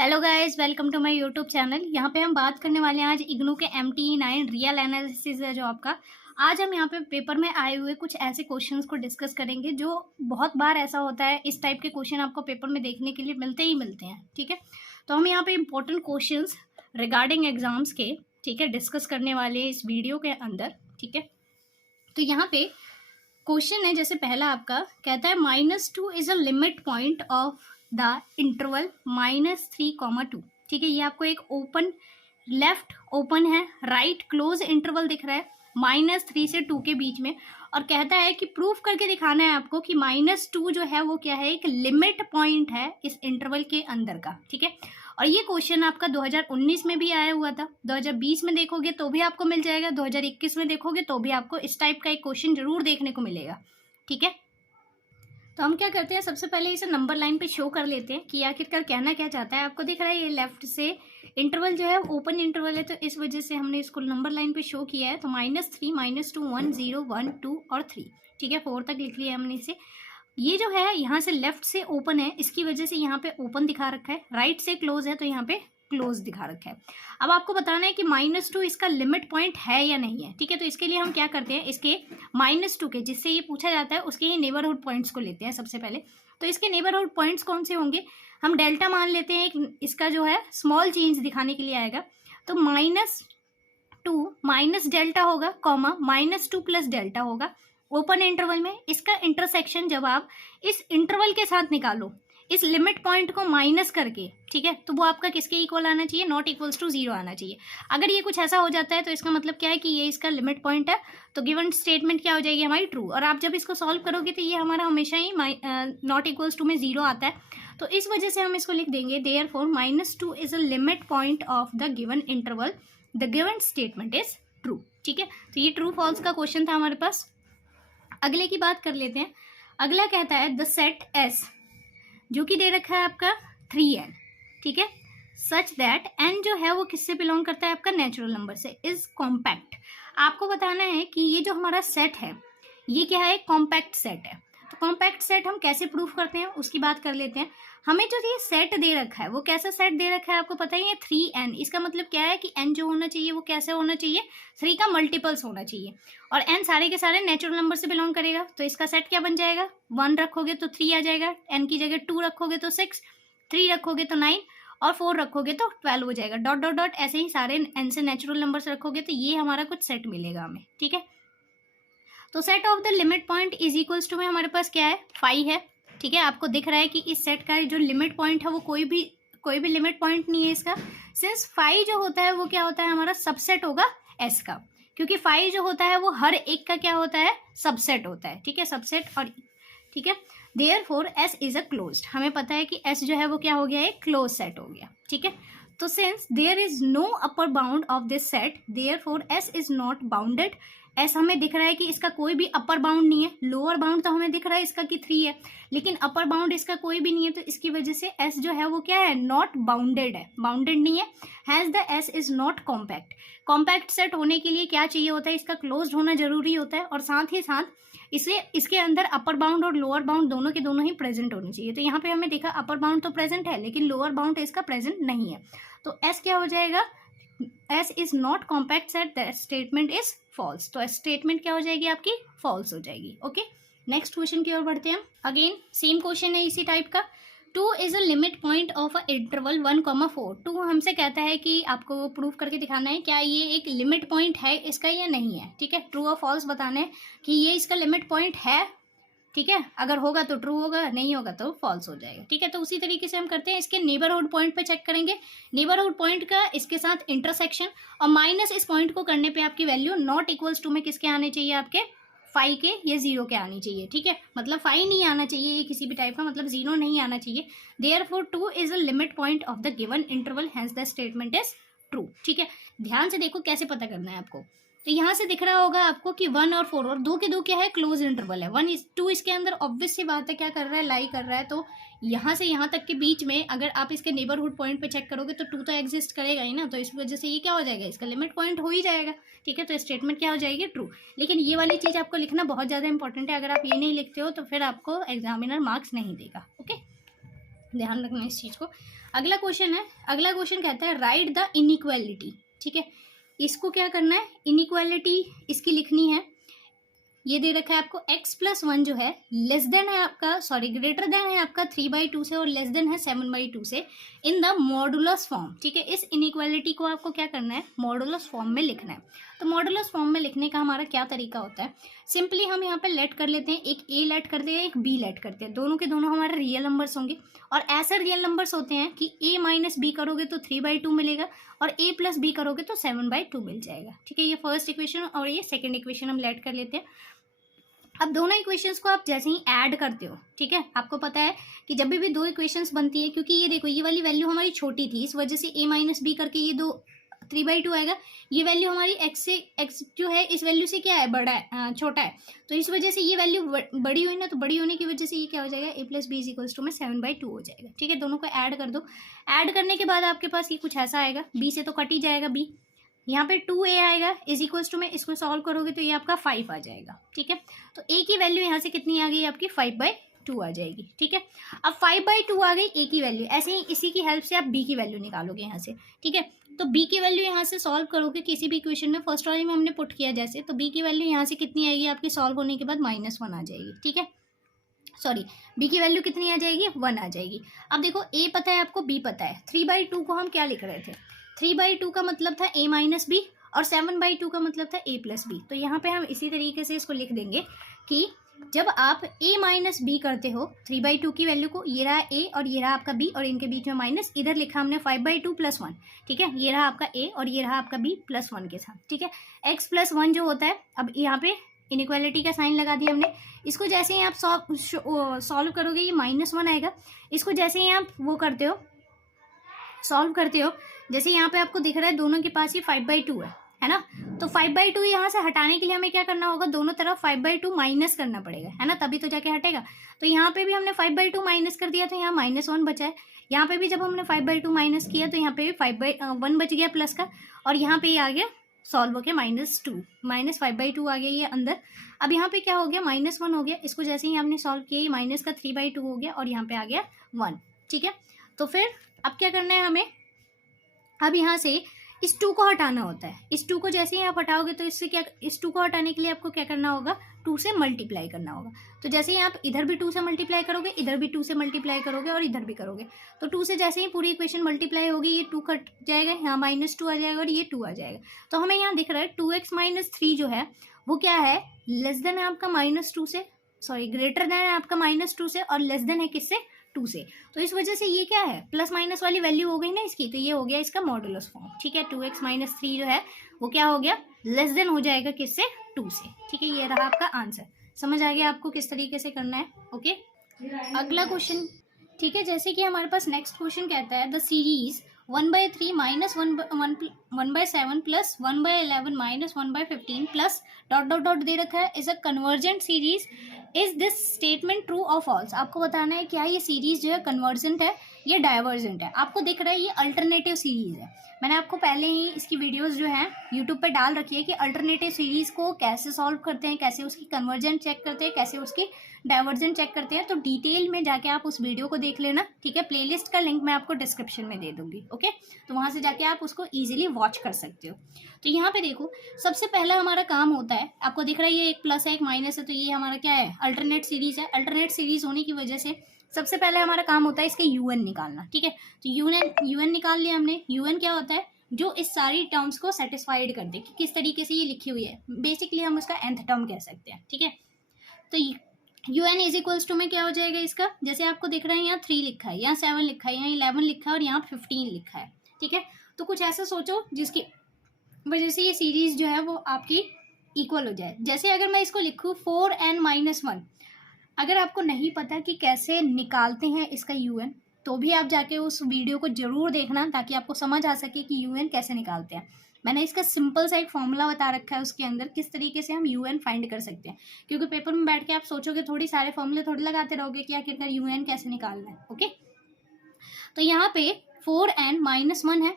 Hello guys, welcome to my YouTube channel. यहाँ पे हम बात करने वाले हैं आज इग्नू के MTE9 रियल एनालिसिस है जो आपका। आज हम यहाँ पे पेपर में आए हुए कुछ ऐसे क्वेश्चंस को डिस्कस करेंगे जो बहुत बार ऐसा होता है, इस टाइप के क्वेश्चन आपको पेपर में देखने के लिए मिलते ही मिलते हैं। ठीक है, तो हम यहाँ पे इंपॉर्टेंट क्वेश्चंस रिगार्डिंग एग्जाम्स के, ठीक है, डिस्कस करने वाले इस वीडियो के अंदर। ठीक है, तो यहाँ पे क्वेश्चन है, जैसे पहला आपका कहता है -2 is a limit point of the interval -3, 2। ठीक है, ये आपको एक ओपन, लेफ्ट ओपन है, राइट क्लोज इंटरवल दिख रहा है -3 से 2 के बीच में, और कहता है कि प्रूफ करके दिखाना है आपको कि -2 जो है वो क्या है, एक लिमिट पॉइंट है इस इंटरवल के अंदर का। ठीक है, और ये क्वेश्चन आपका 2019 में भी आया हुआ था, 2020 में देखोगे तो भी आपको मिल जाएगा, 2021 में देखोगे तो भी आपको इस टाइप का एक क्वेश्चन जरूर देखने को मिलेगा। ठीक है, तो हम क्या करते हैं, सबसे पहले इसे नंबर लाइन पे शो कर लेते हैं कि आखिरकार कहना क्या चाहता है। आपको दिख रहा है ये लेफ्ट से इंटरवल जो है ओपन इंटरवल है, तो इस वजह से हमने इसको नंबर लाइन पे शो किया है। तो -3, -2, 1, 0, 1, 2 और 3। ठीक है, 4 तक लिख लिया हमने इसे। ये जो है यहाँ से लेफ्ट से ओपन है, इसकी वजह से यहाँ पे ओपन दिखा रखा है। राइट से क्लोज है तो यहाँ पे क्लोज दिखा रखा है। अब आपको बताना है कि -2 इसका लिमिट पॉइंट है या नहीं है। ठीक है, तो इसके लिए हम क्या करते हैं, इसके -2 के, जिससे ये पूछा जाता है, उसके ही नेबरहुड पॉइंट्स को लेते हैं सबसे पहले। तो इसके नेबरहुड पॉइंट्स कौन से होंगे, हम डेल्टा मान लेते हैं, एक इसका जो है स्मॉल चेंज दिखाने के लिए आएगा। तो -2 माइनस डेल्टा होगा, कॉमा -2 प्लस डेल्टा होगा ओपन इंटरवल में। इसका इंटरसेक्शन जब आप इस इंटरवल के साथ निकालो, इस लिमिट पॉइंट को माइनस करके, ठीक है, तो वो आपका किसके इक्वल आना चाहिए, नॉट इक्वल्स टू 0 आना चाहिए। अगर ये कुछ ऐसा हो जाता है तो इसका मतलब क्या है कि ये इसका लिमिट पॉइंट है, तो गिवन स्टेटमेंट क्या हो जाएगी हमारी, ट्रू। और आप जब इसको सॉल्व करोगे तो ये हमारा हमेशा ही नॉट इक्वल्स टू में 0 आता है, तो इस वजह से हम इसको लिख देंगे therefore -2 is a limit point of the given interval, the given statement is true. ठीक है, तो ये ट्रू फॉल्स का क्वेश्चन था हमारे पास। अगले की बात कर लेते हैं। अगला कहता है द सेट S, जो कि दे रखा है आपका 3n, ठीक है, सच दैट n जो है वो किससे बिलोंग करता है, आपका नेचुरल नंबर से, इज कॉम्पैक्ट। आपको बताना है कि ये जो हमारा सेट है ये क्या है, कॉम्पैक्ट सेट है। तो कॉम्पैक्ट सेट हम कैसे प्रूफ करते हैं उसकी बात कर लेते हैं। हमें जो ये सेट दे रखा है वो कैसा सेट दे रखा है, आपको पता ही है 3n। इसका मतलब क्या है कि n जो होना चाहिए वो कैसे होना चाहिए, 3 का मल्टीपल्स होना चाहिए, और n सारे के सारे नेचुरल नंबर से बिलोंग करेगा। तो इसका सेट क्या बन जाएगा, 1 रखोगे तो 3 आ जाएगा, n की जगह 2 रखोगे तो 6, 3 रखोगे तो 9, और 4 रखोगे तो 12 हो जाएगा, डॉट डॉट डॉट। ऐसे ही सारे n से नेचुरल नंबर से रखोगे तो ये हमारा कुछ सेट मिलेगा हमें। ठीक है, तो set of the limit point is equals to में हमारे पास क्या है, 5 है। ठीक है, आपको दिख रहा है कि इस सेट का जो लिमिट पॉइंट है वो कोई भी लिमिट पॉइंट नहीं है इसका, सिंस 5 जो होता है वो क्या होता है, हमारा सबसेट होगा S का, क्योंकि 5 जो होता है वो हर एक का क्या होता है, सबसेट होता है। ठीक है, सबसेट। और ठीक है, therefore S is a closed, हमें पता है कि S जो है वो क्या हो गया, एक क्लोज सेट हो गया। ठीक है, तो since there is no upper bound of this set, therefore S is not bounded. S हमें दिख रहा है कि इसका कोई भी अपर बाउंड नहीं है, लोअर बाउंड तो हमें दिख रहा है इसका कि 3 है, लेकिन अपर बाउंड इसका कोई भी नहीं है, तो इसकी वजह से एस जो है वो क्या है, नॉट बाउंडेड है, बाउंडेड नहीं है। Has the S is not compact. Compact set होने के लिए क्या चाहिए होता है, इसका क्लोज्ड होना जरूरी होता है, और साथ ही साथ इसके अंदर अपर बाउंड और लोअर बाउंड दोनों के दोनों ही प्रेजेंट होने चाहिए। तो यहाँ पे हमें देखा अपर बाउंड तो प्रेजेंट है लेकिन लोअर बाउंड इसका प्रेजेंट नहीं है, तो एस क्या हो जाएगा, S is not compact set, that statement is false। तो स्टेटमेंट क्या हो जाएगी आपकी, false हो जाएगी। ओके, नेक्स्ट क्वेश्चन की ओर बढ़ते हैं। अगेन सेम क्वेश्चन है इसी टाइप का। 2 is a limit point of a interval 1,4। 2 हमसे कहता है कि आपको प्रूफ करके दिखाना है क्या ये एक लिमिट पॉइंट है इसका या नहीं है। ठीक है, ट्रू और फॉल्स बताना है कि ये इसका लिमिट पॉइंट है। ठीक है, अगर होगा तो ट्रू होगा, नहीं होगा तो फॉल्स हो जाएगा। ठीक है, तो उसी तरीके से हम करते हैं, इसके नेबरहुड पॉइंट पे चेक करेंगे, नेबरहुड पॉइंट का इसके साथ इंटरसेक्शन, और माइनस इस पॉइंट को करने पे आपकी वैल्यू नॉट इक्वल्स टू में किसके आने चाहिए, आपके 5 के या 0 के आनी चाहिए। ठीक है, मतलब 5 नहीं आना चाहिए ये किसी भी टाइप का, मतलब 0 नहीं आना चाहिए। Therefore 2 is a limit point of the given interval, has the statement is true. ठीक है, ध्यान से देखो कैसे पता करना है आपको। तो यहाँ से दिख रहा होगा आपको कि 1 और 4 और 2 के 2 क्या है, क्लोज इंटरवल है। 2 इसके अंदर ऑब्वियस सी बात है क्या कर रहा है, लाई कर रहा है। तो यहाँ से यहाँ तक के बीच में अगर आप इसके नेबरहुड पॉइंट पे चेक करोगे तो 2 तो एग्जिस्ट करेगा ही ना, तो इस वजह से ये क्या हो जाएगा, इसका लिमिट पॉइंट हो ही जाएगा। ठीक है, तो स्टेटमेंट क्या हो जाएगी, ट्रू। लेकिन ये वाली चीज़ आपको लिखना बहुत ज़्यादा इंपॉर्टेंट है, अगर आप ये नहीं लिखते हो तो फिर आपको एग्जामिनर मार्क्स नहीं देगा। ओके, ध्यान रखना इस चीज़ को। अगला क्वेश्चन कहता है राइट द इनइक्वालिटी। ठीक है, इसको क्या करना है, इनइक्वालिटी इसकी लिखनी है। ये दे रखा है आपको x+1 जो है लेस देन है आपका, सॉरी ग्रेटर देन है आपका 3/2 से और लेस देन है 7/2 से इन द मॉडुलस फॉर्म। ठीक है, इस इनइक्वालिटी को आपको क्या करना है, मॉडुलस फॉर्म में लिखना है। तो मॉडुलस फॉर्म में लिखने का हमारा क्या तरीका होता है, सिंपली हम यहाँ पे लेट कर लेते हैं, एक a लेट करते हैं, एक b लेट करते हैं, दोनों के दोनों हमारे रियल नंबर्स होंगे। और ऐसे रियल नंबर्स होते हैं कि a - b करोगे तो 3/2 मिलेगा और a+b करोगे तो 7/2 मिल जाएगा। ठीक है, ये फर्स्ट इक्वेशन और ये सेकेंड इक्वेशन हम लेट कर लेते हैं। अब दोनों इक्वेशंस को आप जैसे ही ऐड करते हो, ठीक है, आपको पता है कि जब भी दो इक्वेशंस बनती है, क्योंकि ये देखो ये वाली वैल्यू हमारी छोटी थी, इस वजह से a - b करके ये दो 3/2 आएगा। ये वैल्यू हमारी x जो है इस वैल्यू से क्या है, बड़ा है, छोटा है, तो इस वजह से ये वैल्यू बड़ी हुई ना, तो बड़ी होने की वजह से ये क्या हो जाएगा, a+b = में 7/2 हो जाएगा। ठीक है, दोनों को ऐड कर दो। ऐड करने के बाद आपके पास ये कुछ ऐसा आएगा, b से तो कट ही जाएगा b, यहाँ पे 2a आएगा = में, इसको सॉल्व करोगे तो ये आपका 5 आ जाएगा। ठीक है, तो a की वैल्यू यहाँ से कितनी आ गई आपकी, 5/2 आ जाएगी। ठीक है, अब 5/2 आ गई a की वैल्यू, ऐसे ही इसी की हेल्प से आप b की वैल्यू निकालोगे यहाँ से। ठीक है, तो b की वैल्यू यहाँ से सॉल्व करोगे किसी भी इक्वेशन में, फर्स्ट वाले में हमने पुट किया जैसे, तो b की वैल्यू यहाँ से कितनी आएगी आपकी, सॉल्व होने के बाद -1 आ जाएगी। ठीक है, सॉरी b की वैल्यू कितनी आ जाएगी, 1 आ जाएगी। अब देखो a पता है आपको, b पता है, 3/2 को हम क्या लिख रहे थे, 3/2 का मतलब था a - b और 7/2 का मतलब था a+b। तो यहाँ पे हम इसी तरीके से इसको लिख देंगे कि जब आप a - b करते हो 3/2 की वैल्यू को, ये रहा a और ये रहा आपका b और इनके बीच में माइनस, इधर लिखा हमने 5/2 + 1। ठीक है, ये रहा आपका a और ये रहा आपका b +1 के साथ। ठीक है, x+1 जो होता है, अब यहाँ पे इनइक्वालिटी का साइन लगा दिया हमने, इसको जैसे ही आप सॉल्व करोगे ये -1 आएगा। इसको जैसे ही आप वो करते हो, सॉल्व करते हो, जैसे यहाँ पे आपको दिख रहा है दोनों के पास ही 5/2 है ना, तो 5/2 यहाँ से हटाने के लिए हमें क्या करना होगा, दोनों तरफ 5/2 माइनस करना पड़ेगा, है ना, तभी तो जाके हटेगा। तो यहाँ पे भी हमने 5/2 माइनस कर दिया, तो यहाँ -1 बचा है। यहाँ पे भी जब हमने 5/2 माइनस किया तो यहाँ पे भी 5/1 बच गया प्लस का, और यहाँ पे आ गया सॉल्व हो गया -2, -5/2 आ गया ये अंदर। अब यहाँ पे क्या हो गया, -1 हो गया, इसको जैसे ही हमने सॉल्व किया ये माइनस का 3/2 हो गया और यहाँ पे आ गया 1। ठीक है, तो फिर अब क्या करना है हमें, अब यहाँ से इस 2 को हटाना होता है। इस 2 को जैसे ही आप हटाओगे तो इससे क्या, इस 2 को हटाने के लिए आपको क्या करना होगा, 2 से मल्टीप्लाई करना होगा। तो जैसे ही आप इधर भी 2 से मल्टीप्लाई करोगे, इधर भी 2 से मल्टीप्लाई करोगे और इधर भी करोगे, तो 2 से जैसे ही पूरी इक्वेशन मल्टीप्लाई होगी ये 2 कट जाएगा, यहाँ -2 आ जाएगा और ये 2 आ जाएगा। तो हमें यहाँ दिख रहा है 2x - 3 जो है वो क्या है, लेस देन है आपका -2 से, सॉरी ग्रेटर देन है आपका -2 से और लेस देन है किससे, 2 से। तो इस वजह से ये क्या है, प्लस माइनस वाली वैल्यू हो गई ना इसकी, तो ये हो गया इसका मॉडुलस फॉर्म। ठीक है, 2x - 3 जो है वो क्या हो गया, लेस देन हो जाएगा किससे, 2 से। ठीक है, ये रहा आपका आंसर। समझ आ गया आपको किस तरीके से करना है। ओके, अगला क्वेश्चन। ठीक है, जैसे कि हमारे पास नेक्स्ट क्वेश्चन कहता है the series 1/3 - 1/7 plus 1/11 - 1/15 plus dot दे रखा है, is a convergent series, is this statement true और फॉल्स। आपको बताना है क्या ये सीरीज जो है कन्वर्जेंट है या डाइवर्जेंट है। आपको दिख रहा है ये अल्टरनेटिव सीरीज है, मैंने आपको पहले ही इसकी वीडियोस जो हैं यूट्यूब पे डाल रखी है कि अल्टरनेटिव सीरीज को कैसे सॉल्व करते हैं, कैसे उसकी कन्वर्जेंट चेक करते हैं, कैसे उसकी डाइवर्जेंट चेक करते हैं। तो डिटेल में जाके आप उस वीडियो को देख लेना। ठीक है, प्लेलिस्ट का लिंक मैं आपको डिस्क्रिप्शन में दे दूंगी। ओके, तो वहाँ से जाके आप उसको ईजिली वॉच कर सकते हो। तो यहाँ पे देखो, सबसे पहला हमारा काम होता है, आपको दिख रहा है ये एक प्लस है एक माइनस है, तो ये हमारा क्या है, अल्टरनेट सीरीज है। अल्टरनेट सीरीज होने की वजह से सबसे पहले हमारा काम होता है इसके UN निकालना। ठीक है, तो UN निकाल लिया हमने। UN क्या होता है, जो इस सारी टर्म्स को सेटिस्फाइड कर दे कि किस तरीके से ये लिखी हुई है, बेसिकली हम उसका nth टर्म कह सकते हैं। ठीक है, तो UN = में क्या हो जाएगा इसका, जैसे आपको दिख रहा है यहाँ 3 लिखा है, यहाँ 7 लिखा है, यहाँ 11 लिखा है और यहाँ 15 लिखा है। ठीक है, तो कुछ ऐसा सोचो जिसकी वजह से ये सीरीज जो है वो आपकी इक्वल हो जाए। जैसे अगर मैं इसको लिखूँ 4n - 1, अगर आपको नहीं पता कि कैसे निकालते हैं इसका UN, तो भी आप जाके उस वीडियो को जरूर देखना ताकि आपको समझ आ सके कि UN कैसे निकालते हैं। मैंने इसका सिंपल सा एक फॉर्मूला बता रखा है, उसके अंदर किस तरीके से हम UN फाइंड कर सकते हैं। क्योंकि पेपर में बैठ के आप सोचोगे थोड़ी, सारे फॉर्मूले थोड़ी लगाते रहोगे कि आखिरकार UN कैसे निकालना है। ओके, तो यहाँ पे 4n - 1 है,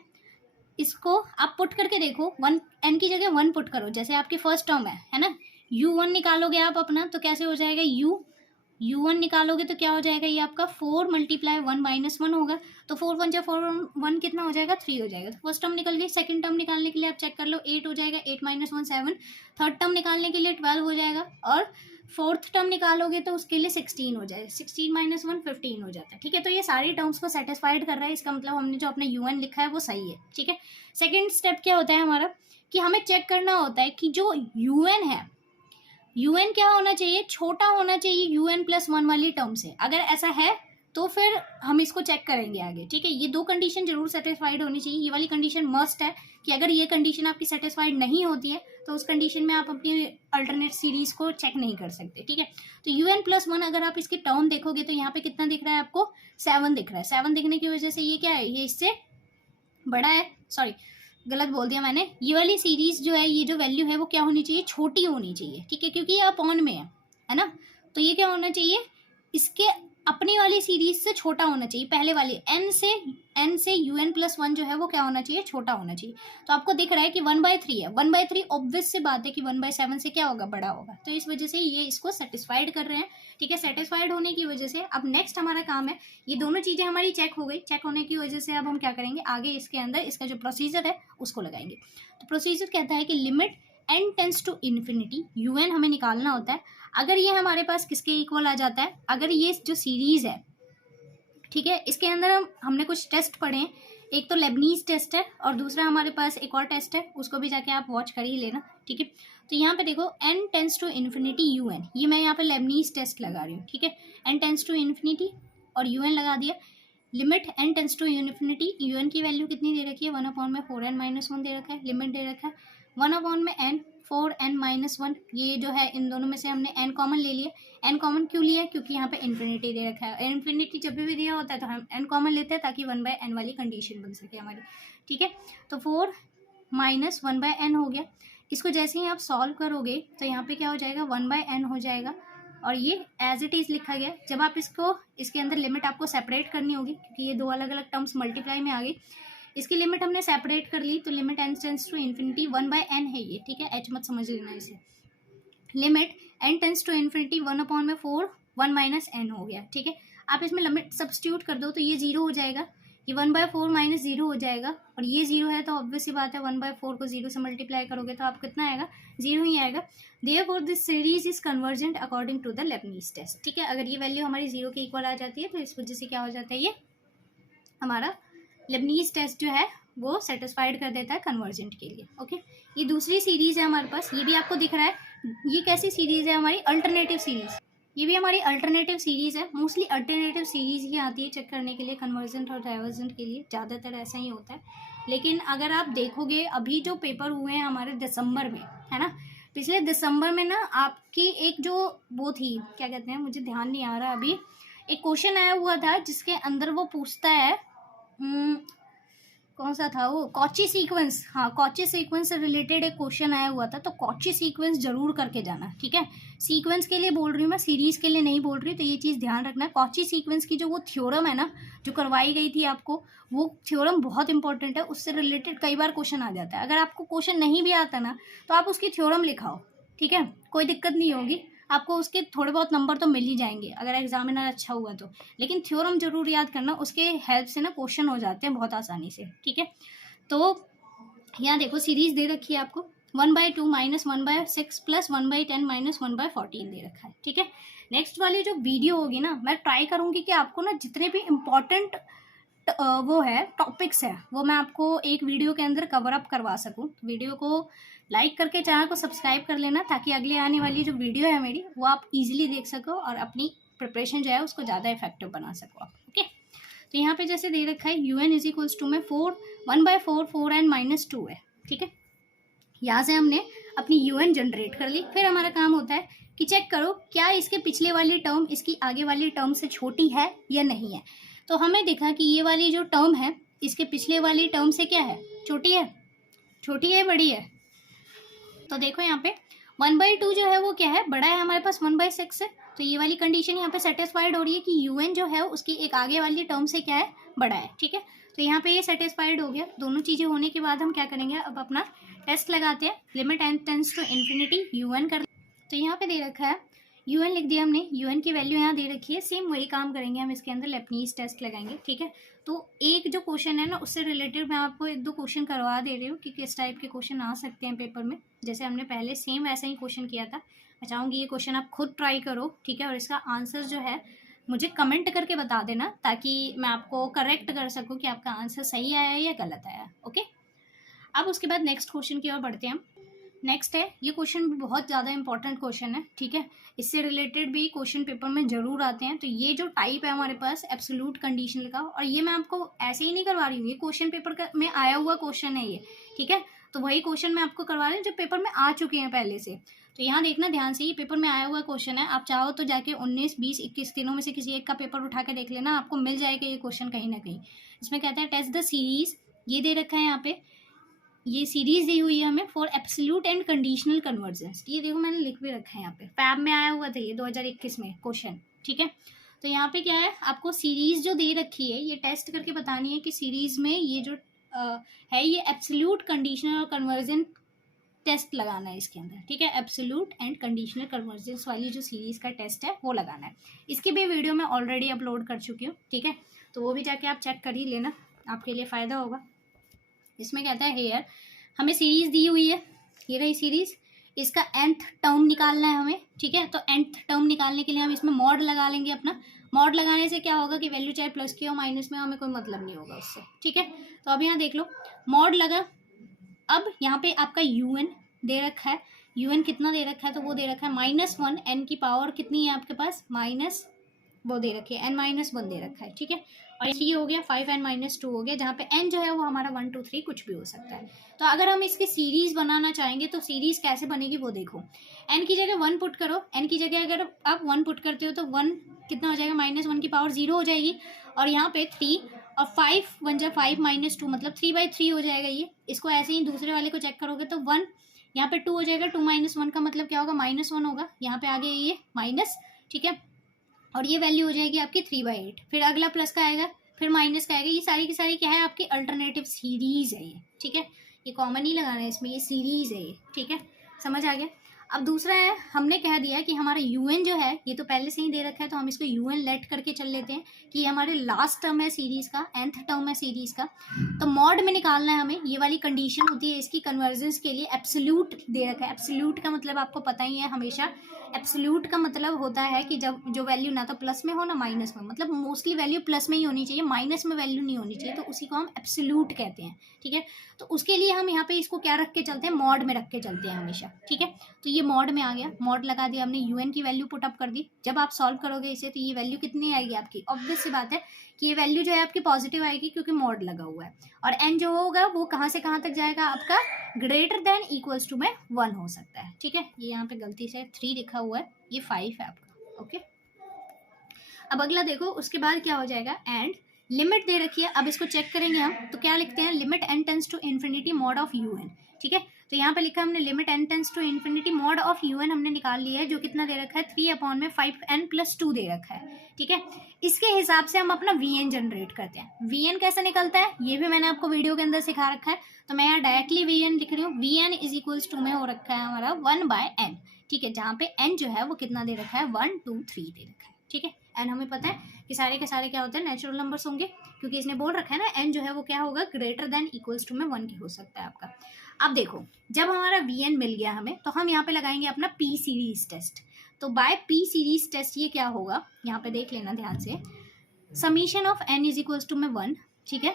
इसको आप पुट करके देखो, 1n की जगह 1 पुट करो, जैसे आपकी फर्स्ट टर्म है ना, U1 निकालोगे आप अपना, तो कैसे हो जाएगा, U u1 निकालोगे तो क्या हो जाएगा, ये आपका 4 मल्टीप्लाई 1 माइनस 1 होगा। तो 4 1 जा 4 1 कितना हो जाएगा, 3 हो जाएगा। तो फर्स्ट टर्म निकल गई। सेकंड टर्म निकालने के लिए आप चेक कर लो, 8 हो जाएगा, 8 माइनस 1 7। थर्ड टर्म निकालने के लिए 12 हो जाएगा, और फोर्थ टर्म निकालोगे तो उसके लिए 16 हो जाएगा। 16 माइनस 1 15 हो जाता है। ठीक है, तो ये सारी टर्म्स को सेटिस्फाइड कर रहा है, इसका मतलब हमने जो अपना un लिखा है वो सही है। ठीक है, सेकेंड स्टेप क्या होता है हमारा, कि हमें चेक करना होता है कि जो un है, un क्या होना चाहिए, छोटा होना चाहिए un प्लस 1 वाली टर्म से। अगर ऐसा है तो फिर हम इसको चेक करेंगे आगे। ठीक है, ये दो कंडीशन जरूर सेटिस्फाइड होनी चाहिए। ये वाली कंडीशन मस्ट है कि अगर ये कंडीशन आपकी सेटिस्फाइड नहीं होती है तो उस कंडीशन में आप अपनी अल्टरनेट सीरीज को चेक नहीं कर सकते। ठीक है, तो un प्लस 1 अगर आप इसकी टर्म देखोगे तो यहाँ पे कितना दिख रहा है आपको, 7 दिख रहा है। 7 दिखने की वजह से ये क्या है, ये इससे बड़ा है। सॉरी, गलत बोल दिया मैंने। ये वाली सीरीज जो है, ये जो वैल्यू है वो क्या होनी चाहिए, छोटी होनी चाहिए। ठीक है, क्योंकि ये अपॉन में है ना, तो ये क्या होना चाहिए, इसके अपनी वाली सीरीज से छोटा होना चाहिए। पहले वाली n से un प्लस 1 जो है वो क्या होना चाहिए, छोटा होना चाहिए। तो आपको दिख रहा है कि 1/3 है। 1/3 ऑब्वियस से बात है कि 1/7 से क्या होगा, बड़ा होगा। तो इस वजह से ये इसको सेटिस्फाइड कर रहे हैं। ठीक है, सेटिस्फाइड होने की वजह से अब नेक्स्ट हमारा काम है, ये दोनों चीज़ें हमारी चेक हो गई। चेक होने की वजह से अब हम क्या करेंगे, आगे इसके अंदर इसका जो प्रोसीजर है उसको लगाएंगे। तो प्रोसीजर कहता है कि limit n tends to infinity, un हमें निकालना होता है। अगर ये हमारे पास किसके इक्वल आ जाता है, अगर ये जो सीरीज है, ठीक है, इसके अंदर हमने कुछ टेस्ट पढ़े हैं। एक तो लेबनीज टेस्ट है और दूसरा हमारे पास एक और टेस्ट है, उसको भी जाके आप वॉच कर ही लेना। ठीक है, तो यहाँ पे देखो n tends to infinity un, ये मैं यहाँ पे लेबनीज टेस्ट लगा रही हूँ। ठीक है, n टेंस टू इन्फिनिटी और un लगा दिया। Limit n tends to infinity, un की वैल्यू कितनी दे रखी है, 1/4n माइनस 1 दे रखा है। लिमिट दे रखा है 1/n 4n माइनस 1। ये जो है इन दोनों में से हमने n कॉमन ले लिया। n कॉमन क्यों लिया, क्योंकि यहाँ पे इन्फिनिटी दे रखा है। इन्फिनिटी जब भी दिया होता है तो हम n कॉमन लेते हैं ताकि 1/n वाली कंडीशन बन सके हमारी। ठीक है, तो 4 माइनस 1/n हो गया। इसको जैसे ही आप सॉल्व करोगे तो यहाँ पे क्या हो जाएगा, 1/n हो जाएगा, और ये एज इट इज़ लिखा गया। जब आप इसको इसके अंदर लिमिट आपको सेपरेट करनी होगी, क्योंकि ये दो अलग अलग टर्म्स मल्टीप्लाई में आ गई। इसकी लिमिट हमने सेपरेट कर ली, तो limit n tends to infinity 1/n है ये। ठीक है, h मत समझ लेना इसे। Limit n tends to infinity 1/4 1 minus n हो गया। ठीक है, आप इसमें लिमिट सब्सटीट्यूट कर दो तो ये 0 हो जाएगा, ये 1/4 माइनस 0 हो जाएगा, और ये 0 है तो ऑब्वियस सी बात है 1/4 को 0 से मल्टीप्लाई करोगे तो आप कितना आएगा, 0 ही आएगा। Therefore this series is convergent according to the Leibniz test. ठीक है, अगर ये वैल्यू हमारी 0 के इक्वल आ जाती है तो इस वजह से क्या हो जाता है, ये हमारा लेबनीज टेस्ट जो है वो सेटिस्फाइड कर देता है कन्वर्जेंट के लिए। ओके, ये दूसरी सीरीज है हमारे पास, ये भी आपको दिख रहा है। ये कैसी सीरीज है, हमारी अल्टरनेटिव सीरीज। ये भी हमारी अल्टरनेटिव सीरीज है। मोस्टली अल्टरनेटिव सीरीज ही आती है चेक करने के लिए, कन्वर्जेंट और डाइवर्जेंट के लिए ज़्यादातर ऐसा ही होता है। लेकिन अगर आप देखोगे अभी जो पेपर हुए हैं हमारे दिसंबर में, है ना, पिछले दिसंबर में ना आपकी एक जो वो थी, क्या कहते हैं, मुझे ध्यान नहीं आ रहा अभी, एक क्वेश्चन आया हुआ था जिसके अंदर वो पूछता है, कौन सा था वो, कॉची सीक्वेंस। हाँ, कॉची सीक्वेंस से रिलेटेड एक क्वेश्चन आया हुआ था, तो कॉची सीक्वेंस जरूर करके जाना। ठीक है, सीक्वेंस के लिए बोल रही हूँ मैं, सीरीज के लिए नहीं बोल रही, तो ये चीज़ ध्यान रखना। कॉची सीक्वेंस की जो वो थ्योरम है ना, जो करवाई गई थी आपको, वो थ्योरम बहुत इंपॉर्टेंट है। उससे रिलेटेड कई बार क्वेश्चन आ जाता है। अगर आपको क्वेश्चन नहीं भी आता ना तो आप उसकी थ्योरम लिखाओ। ठीक है, कोई दिक्कत नहीं होगी, आपको उसके थोड़े बहुत नंबर तो मिल ही जाएंगे अगर एग्जामिनर अच्छा हुआ तो। लेकिन थ्योरम जरूर याद करना, उसके हेल्प से ना क्वेश्चन हो जाते हैं बहुत आसानी से। ठीक है, तो यहाँ देखो सीरीज दे रखी है आपको, 1/2 माइनस 1/6 प्लस 1/10 माइनस 1/14 दे रखा है। ठीक है, नेक्स्ट वाली जो वीडियो होगी ना, मैं ट्राई करूँगी कि आपको ना जितने भी इम्पोर्टेंट वो है टॉपिक्स है वो मैं आपको एक वीडियो के अंदर कवर अप करवा सकूं। वीडियो को लाइक करके चैनल को सब्सक्राइब कर लेना, ताकि अगले आने वाली जो वीडियो है मेरी वो आप इजीली देख सको और अपनी प्रिपरेशन जो है उसको ज़्यादा इफेक्टिव बना सको आप। ओके, तो यहाँ पे जैसे दे रखा है un इज इक्वल्स टू में 1/4 4n माइनस 2 है। ठीक है, यहाँ से हमने अपनी un जनरेट कर ली। फिर हमारा काम होता है कि चेक करो क्या इसके पिछले वाली टर्म इसकी आगे वाली टर्म से छोटी है या नहीं है। तो हमें देखा कि ये वाली जो टर्म है इसके पिछले वाली टर्म से क्या है, छोटी है, छोटी है, बड़ी है। तो देखो यहाँ पे 1/2 जो है वो क्या है, बड़ा है हमारे पास 1/6 है। तो ये वाली कंडीशन यहाँ पे सेटिस्फाइड हो रही है कि un जो है उसकी एक आगे वाली टर्म से क्या है, बड़ा है। ठीक है, तो यहाँ पे ये सेटिस्फाइड हो गया। दोनों चीज़ें होने के बाद हम क्या करेंगे, अब अपना टेस्ट लगाते हैं। Limit n tends to infinity un कर, तो यहाँ पे दे रखा है यूएन लिख दिया हमने, यूएन की वैल्यू यहाँ दे रखी है, सेम वही काम करेंगे हम इसके अंदर, लेबनीज टेस्ट लगाएंगे, ठीक है। तो एक जो क्वेश्चन है ना उससे रिलेटेड मैं आपको एक दो क्वेश्चन करवा दे रही हूँ कि किस टाइप के क्वेश्चन आ सकते हैं पेपर में। जैसे हमने पहले सेम वैसा ही क्वेश्चन किया था, मैं चाहूँगी ये क्वेश्चन आप खुद ट्राई करो, ठीक है, और इसका आंसर जो है मुझे कमेंट करके बता देना ताकि मैं आपको करेक्ट कर सकूँ कि आपका आंसर सही आया है या गलत आया, ओके। अब उसके बाद नेक्स्ट क्वेश्चन की ओर बढ़ते हैं हम। नेक्स्ट है, ये क्वेश्चन भी बहुत ज़्यादा इंपॉर्टेंट क्वेश्चन है, ठीक है, इससे रिलेटेड भी क्वेश्चन पेपर में ज़रूर आते हैं। तो ये जो टाइप है हमारे पास एब्सोल्यूट कंडीशनल का, और ये मैं आपको ऐसे ही नहीं करवा रही हूँ, ये क्वेश्चन पेपर में आया हुआ क्वेश्चन है ये, ठीक है। तो वही क्वेश्चन मैं आपको करवा रही हूँ जो पेपर में आ चुके हैं पहले से। तो यहाँ देखना ध्यान से, ये पेपर में आया हुआ क्वेश्चन है, आप चाहो तो जाके 19, 20, 21 दिनों में से किसी एक का पेपर उठा के देख लेना, आपको मिल जाएगा ये क्वेश्चन कहीं ना कहीं। इसमें कहते हैं टेस्ट द सीरीज, ये दे रखा है यहाँ पे, ये सीरीज दी हुई है हमें for absolute and conditional convergence. ये देखो मैंने लिख भी रखा है यहाँ पे, फैब में आया हुआ था ये 2021 में क्वेश्चन, ठीक है। तो यहाँ पे क्या है, आपको सीरीज जो दे रखी है ये टेस्ट करके बतानी है कि सीरीज में ये जो है ये एब्सोल्यूट कंडीशनल और कन्वर्जेंट टेस्ट लगाना है इसके अंदर, ठीक है। एब्सोल्यूट एंड कंडीशनल कन्वर्जेंस वाली जो सीरीज का टेस्ट है वो लगाना है। इसकी भी वीडियो मैं ऑलरेडी अपलोड कर चुकी हूँ, ठीक है, तो वो भी जाके आप चेक कर ही लेना, आपके लिए फ़ायदा होगा। इसमें कहता है हेयर, हमें सीरीज दी हुई है, ये रही सीरीज, इसका nth टर्म निकालना है हमें, ठीक है। तो nth टर्म निकालने के लिए हम इसमें मॉड लगा लेंगे अपना। मॉड लगाने से क्या होगा कि वैल्यू चाहे प्लस की हो माइनस में, हमें कोई मतलब नहीं होगा उससे, ठीक है। तो अब यहाँ देख लो, मॉड लगा। अब यहाँ पे आपका un दे रखा है, un कितना दे रखा है, तो वो दे रखा है -1, n की पावर कितनी है आपके पास, माइनस वो दे रखी है, n-1 दे रखा है, ठीक है। और ये हो गया 5n-2 हो गया, जहाँ पे n जो है वो हमारा 1 2 3 कुछ भी हो सकता है। तो अगर हम इसकी सीरीज बनाना चाहेंगे तो सीरीज कैसे बनेगी वो देखो, n की जगह 1 पुट करो, n की जगह अगर आप 1 पुट करते हो तो 1 कितना हो जाएगा, -1 की पावर 0 हो जाएगी, और यहाँ पे 3 और 5 1 जा 5 -2 मतलब 3/3 हो जाएगा ये। इसको ऐसे ही दूसरे वाले को चेक करोगे तो 1 यहाँ पे 2 हो जाएगा, 2 - 1 का मतलब क्या होगा, -1 होगा, यहाँ पे आगे ये माइनस, ठीक है, और ये वैल्यू हो जाएगी आपकी 3/8। फिर अगला प्लस का आएगा, फिर माइनस का आएगा, ये सारी की सारी क्या है आपकी अल्टरनेटिव सीरीज है ये, ठीक है। ये कॉमन ही लगाना है इसमें, ये सीरीज है ये, ठीक है, समझ आ गया। अब दूसरा है, हमने कह दिया कि हमारा यूएन जो है ये तो पहले से ही दे रखा है, तो हम इसको यूएन लेट करके चल लेते हैं कि ये हमारे लास्ट टर्म है सीरीज का, nth टर्म है सीरीज का। तो मॉड में निकालना है हमें, ये वाली कंडीशन होती है इसकी कन्वर्जेंस के लिए, एब्सोल्यूट दे रखा है। एब्सोल्यूट का मतलब आपको पता ही है, हमेशा एब्सोल्यूट का मतलब होता है कि जब जो वैल्यू ना तो प्लस में हो ना माइनस में, मतलब मोस्टली वैल्यू प्लस में ही होनी चाहिए, माइनस में वैल्यू नहीं होनी चाहिए, तो उसी को हम एब्सोल्यूट कहते हैं, ठीक है। तो उसके लिए हम यहाँ पे इसको क्या रख के चलते हैं, मॉड में रख के चलते हैं हमेशा, ठीक है। तो ये मॉड में आ गया, मॉड लगा दिया हमने, यूएन की वैल्यू पुट अप कर दी। जब आप सॉल्व करोगे इसे तो ये वैल्यू कितनी आएगी आपकी, ऑब्वियस सी बात है कि ये वैल्यू जो है आपकी पॉजिटिव आएगी क्योंकि मॉड लगा हुआ है, और एन जो होगा वो कहाँ से कहाँ तक जाएगा आपका, ग्रेटर देन इक्वल्स टू में 1 हो सकता है, ठीक है। ये यहाँ पे गलती से 3 लिखा हुआ है, ये 5 है आपका, ओके। अब अगला देखो, उसके बाद क्या हो जाएगा, एंड लिमिट दे रखी है। अब इसको चेक करेंगे हम, तो क्या लिखते हैं, limit n tends to infinity mod of un, ठीक है। तो यहाँ पे लिखा हमने limit n tends to infinity mod of un हमने निकाल लिया है, जो कितना दे रखा है, 3/5n+2 दे रखा है, ठीक है। इसके हिसाब से हम अपना vn जनरेट करते हैं। vn कैसे निकलता है ये भी मैंने आपको वीडियो के अंदर सिखा रखा है, तो मैं यहाँ डायरेक्टली vn लिख रही हूँ। vn = में हो रखा है हमारा 1/n, ठीक है, जहाँ पे n जो है वो कितना दे रखा है, 1 2 3 दे रखा है, ठीक है। एन हमें पता है कि सारे के सारे क्या होते हैं, नेचुरल नंबर्स होंगे, क्योंकि इसने बोल रखा है ना एन जो है वो क्या होगा, ग्रेटर देन इक्वल्स टू में 1 की हो सकता है आपका। अब देखो, जब हमारा वीएन मिल गया हमें, तो हम यहाँ पे लगाएंगे अपना पी सीरीज टेस्ट। तो बाय पी सीरीज टेस्ट ये क्या होगा, यहाँ पे देख लेना ध्यान से, समीशन ऑफ एन = में 1, ठीक है,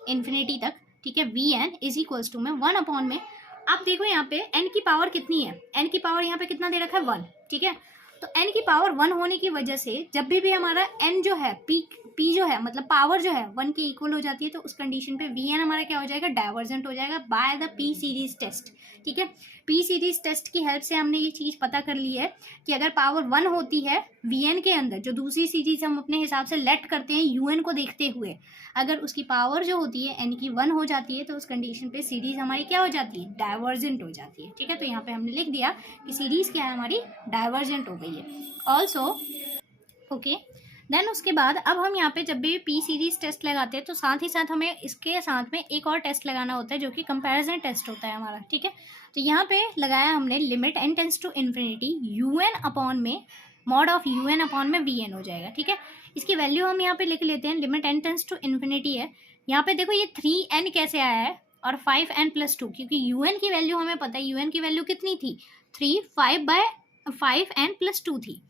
इन्फिनिटी तक, ठीक है। vn = में 1 में, आप देखो यहाँ पे n की पावर कितनी है, n की पावर यहाँ पे कितना दे रखा है, 1, ठीक है। तो n की पावर 1 होने की वजह से जब भी हमारा n जो है p जो है मतलब पावर जो है 1 के इक्वल हो जाती है, तो उस कंडीशन पे vn हमारा क्या हो जाएगा, डाइवर्जेंट हो जाएगा by the p series test, ठीक है। p सीरीज टेस्ट की हेल्प से हमने ये चीज़ पता कर ली है कि अगर पावर 1 होती है vn के अंदर, जो दूसरी सीरीज हम अपने हिसाब से लेट करते हैं un को देखते हुए, अगर उसकी पावर जो होती है n की 1 हो जाती है, तो उस कंडीशन पे सीरीज हमारी क्या हो जाती है, डाइवर्जेंट हो जाती है, ठीक है। तो यहाँ पे हमने लिख दिया कि सीरीज क्या है हमारी, डाइवर्जेंट हो गई है। ऑल्सो ओके, देन उसके बाद अब हम यहाँ पे जब भी पी सीरीज टेस्ट लगाते हैं तो साथ ही साथ हमें इसके साथ में एक और टेस्ट लगाना होता है जो कि कंपैरिजन टेस्ट होता है हमारा, ठीक है। तो यहाँ पे लगाया हमने limit n tends to infinity un upon में मॉड ऑफ un अपॉन में vn हो जाएगा, ठीक है। इसकी वैल्यू हम यहाँ पे लिख लेते हैं, limit n tends to infinity है। यहाँ पे देखो ये 3n कैसे आया है और 5n+2, क्योंकि un की वैल्यू हमें पता है, un की वैल्यू कितनी थी 5/5n+2 थी।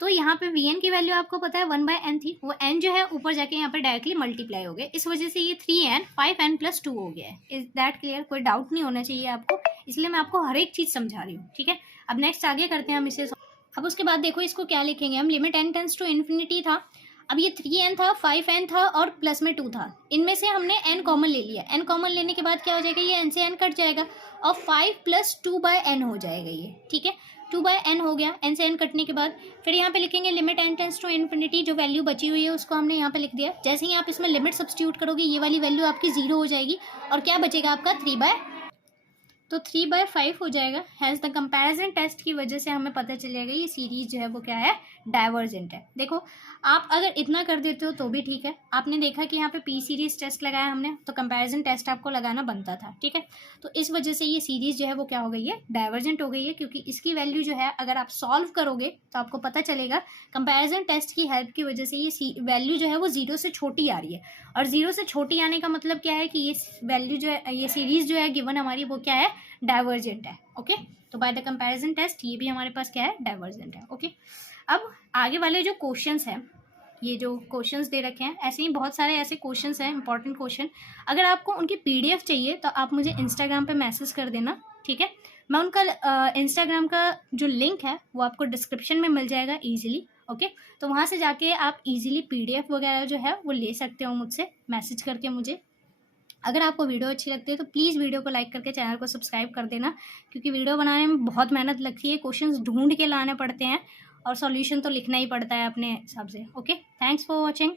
तो यहाँ पे vn की वैल्यू आपको पता है 1/n थी, वो n जो है ऊपर जाके यहाँ पे डायरेक्टली मल्टीप्लाई हो गया, इस वजह से ये 3n 5n+2 हो गया है। Is that clear? कोई डाउट नहीं होना चाहिए आपको, इसलिए मैं आपको हर एक चीज़ समझा रही हूँ, ठीक है। अब नेक्स्ट आगे करते हैं हम इसे। अब उसके बाद देखो इसको क्या लिखेंगे हम, limit n tends to infinity था, अब ये 3n था, 5n था और प्लस में 2 था, इनमें से हमने n कॉमन ले लिया। n कॉमन लेने के बाद क्या हो जाएगा, ये n से n कट जाएगा और 5+2/n हो जाएगा ये, ठीक है। 2/n हो गया, n से n कटने के बाद फिर यहाँ पे लिखेंगे limit n tends to infinity, जो वैल्यू बची हुई है उसको हमने यहाँ पे लिख दिया। जैसे ही आप इसमें लिमिट सब्स्टिट्यूट करोगे ये वाली वैल्यू आपकी 0 हो जाएगी और क्या बचेगा आपका 3/5 हो जाएगा। हैज़ द कंपैरिजन टेस्ट की वजह से हमें पता चल जाएगा ये सीरीज जो है वो क्या है, डाइवर्जेंट है। देखो आप अगर इतना कर देते हो तो भी ठीक है। आपने देखा कि यहाँ पे पी सीरीज टेस्ट लगाया हमने, तो कंपैरिजन टेस्ट आपको लगाना बनता था, ठीक है। तो इस वजह से ये सीरीज जो है वो क्या हो गई है, डाइवर्जेंट हो गई है, क्योंकि इसकी वैल्यू जो है अगर आप सॉल्व करोगे तो आपको पता चलेगा कंपैरिजन टेस्ट की हेल्प की वजह से ये वैल्यू जो है वो 0 से छोटी आ रही है। और 0 से छोटी आने का मतलब क्या है कि ये वैल्यू जो है, ये सीरीज जो है गिवन हमारी, वो क्या है, डाइवर्जेंट है, ओके। तो बाय द कंपैरिजन टेस्ट ये भी हमारे पास क्या है, डाइवर्जेंट है, ओके। अब आगे वाले जो क्वेश्चंस हैं, ये जो क्वेश्चंस दे रखे हैं, ऐसे ही बहुत सारे ऐसे क्वेश्चंस हैं, इंपॉर्टेंट क्वेश्चन। अगर आपको उनकी पीडीएफ चाहिए तो आप मुझे इंस्टाग्राम पे मैसेज कर देना, ठीक है। मैं उनका इंस्टाग्राम का जो लिंक है वो आपको डिस्क्रिप्शन में मिल जाएगा ईजिली, ओके। तो वहाँ से जाके आप ईजिली पीडीएफ वगैरह जो है वो ले सकते हो मुझसे मैसेज करके मुझे। अगर आपको वीडियो अच्छी लगती है तो प्लीज़ वीडियो को लाइक करके चैनल को सब्सक्राइब कर देना, क्योंकि वीडियो बनाने में बहुत मेहनत लगती है, क्वेश्चंस ढूंढ के लाने पड़ते हैं और सॉल्यूशन तो लिखना ही पड़ता है अपने हिसाब से, ओके। Thanks for watching.